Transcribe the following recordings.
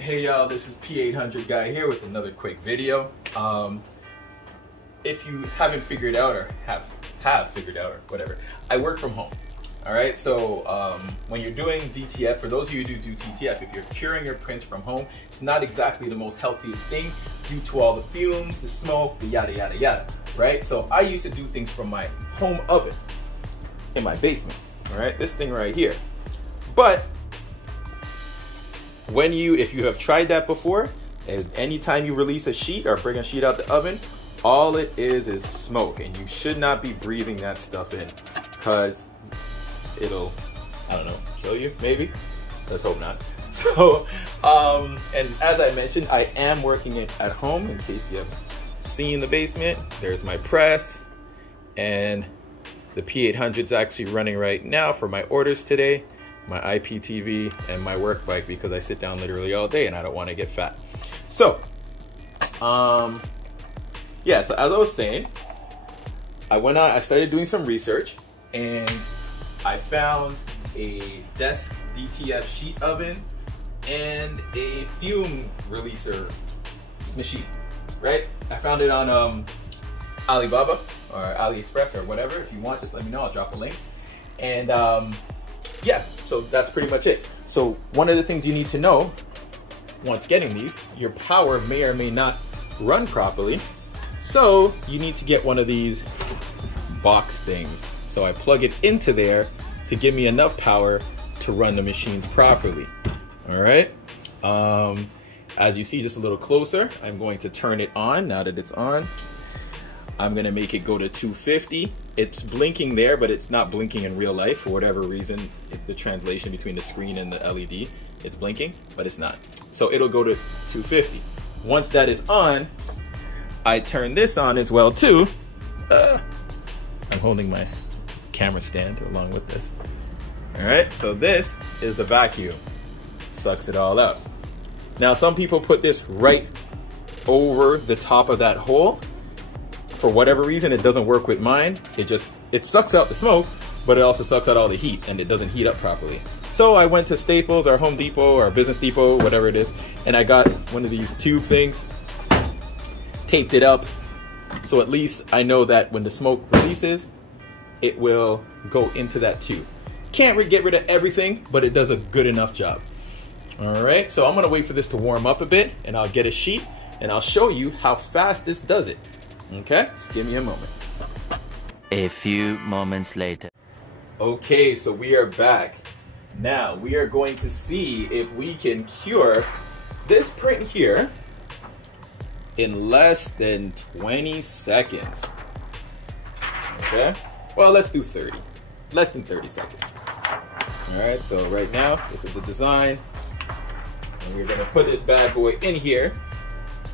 Hey y'all, this is P800 guy here with another quick video. If you haven't figured out or have figured out or whatever, I work from home. All right, so when you're doing DTF, for those of you who do DTF, if you're curing your prints from home, it's not exactly the most healthiest thing due to all the fumes, the smoke, the yada yada yada, right? So I used to do things from my home oven in my basement, all right? This thing right here. But if you have tried that before, and anytime you release a sheet or bring a sheet out the oven, all it is smoke, and you should not be breathing that stuff in, because it'll, I don't know, kill you, maybe? Let's hope not. So, and as I mentioned, I am working at home, in case you haven't seen the basement. There's my press, and the P800 is actually running right now for my orders today. My IPTV and my work bike, because I sit down literally all day and I don't want to get fat. So, yeah, so as I was saying, I started doing some research, and I found a desk DTF sheet oven and a fume releaser machine, right? I found it on Alibaba or AliExpress or whatever. If you want, just let me know, I'll drop a link. And yeah, so that's pretty much it. So one of the things you need to know once getting these, your power may or may not run properly. So you need to get one of these box things. So I plug it into there to give me enough power to run the machines properly. All right. As you see, just a little closer, I'm going to turn it on. Now that it's on, I'm gonna make it go to 250. It's blinking there, but it's not blinking in real life for whatever reason. The translation between the screen and the LED, it's blinking, but it's not. So it'll go to 250. Once that is on, I turn this on as well too. I'm holding my camera stand along with this. All right, so this is the vacuum. Sucks it all out. Now some people put this right over the top of that hole. For whatever reason, it doesn't work with mine. It sucks out the smoke, but it also sucks out all the heat, and it doesn't heat up properly. So I went to Staples or Home Depot or Business Depot, whatever it is, and I got one of these tube things, taped it up, so at least I know that when the smoke releases, it will go into that tube. Can't get rid of everything, but it does a good enough job. All right, so I'm gonna wait for this to warm up a bit, and I'll get a sheet, and I'll show you how fast this does it. Okay, just give me a moment. A few moments later. Okay, so we are back. Now we are going to see if we can cure this print here in less than 20 seconds. Okay, well, let's do 30. Less than 30 seconds. All right, so right now, this is the design. And we're gonna put this bad boy in here,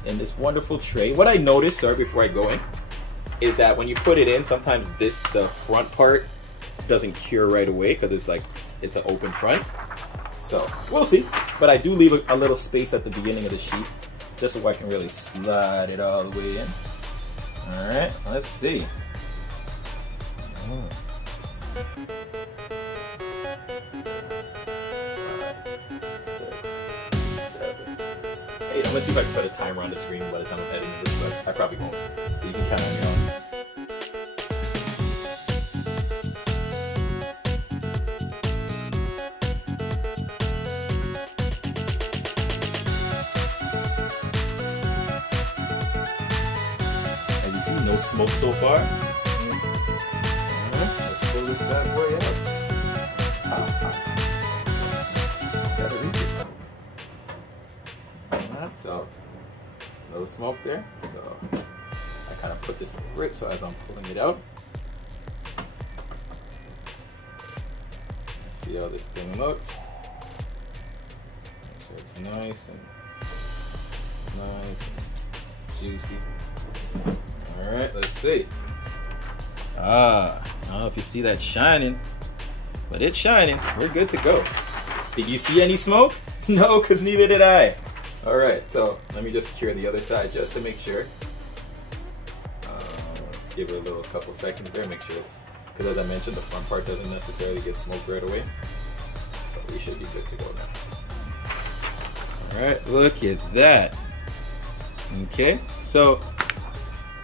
in this wonderful tray. What I noticed, sorry, before I go in, is that when you put it in, sometimes the front part doesn't cure right away because it's an open front. So we'll see. But I do leave a little space at the beginning of the sheet just so I can really slide it all the way in. All right, let's see. I'm gonna see if I can put a timer on the screen by the time I'm editing this, but I probably won't. So you can count on your own. As you see, no smoke so far. Alright, let's pull this bad boy out. Gotta reach it. So, no smoke there. So, I kind of put this over it so as I'm pulling it out. Let's see how this thing looks. So it's nice and juicy. Alright, let's see. I don't know if you see that shining, but it's shining. We're good to go. Did you see any smoke? No, because neither did I. All right, so let me just cure the other side just to make sure. Give it a little couple seconds there, make sure it's, because as I mentioned, the front part doesn't necessarily get smoked right away. But we should be good to go now. Alright, look at that. Okay, so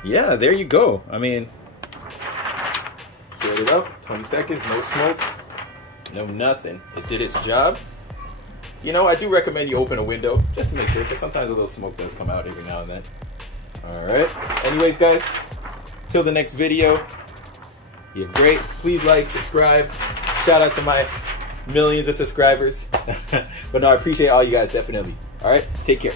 yeah, there you go. I mean, shut it up, 20 seconds, no smoke, no nothing. It did its job. You know, I do recommend you open a window just to make sure, because sometimes a little smoke does come out every now and then. Alright, anyways guys, till the next video, you're great. Please like, subscribe. Shout out to my millions of subscribers. But no, I appreciate all you guys, definitely. Alright, take care.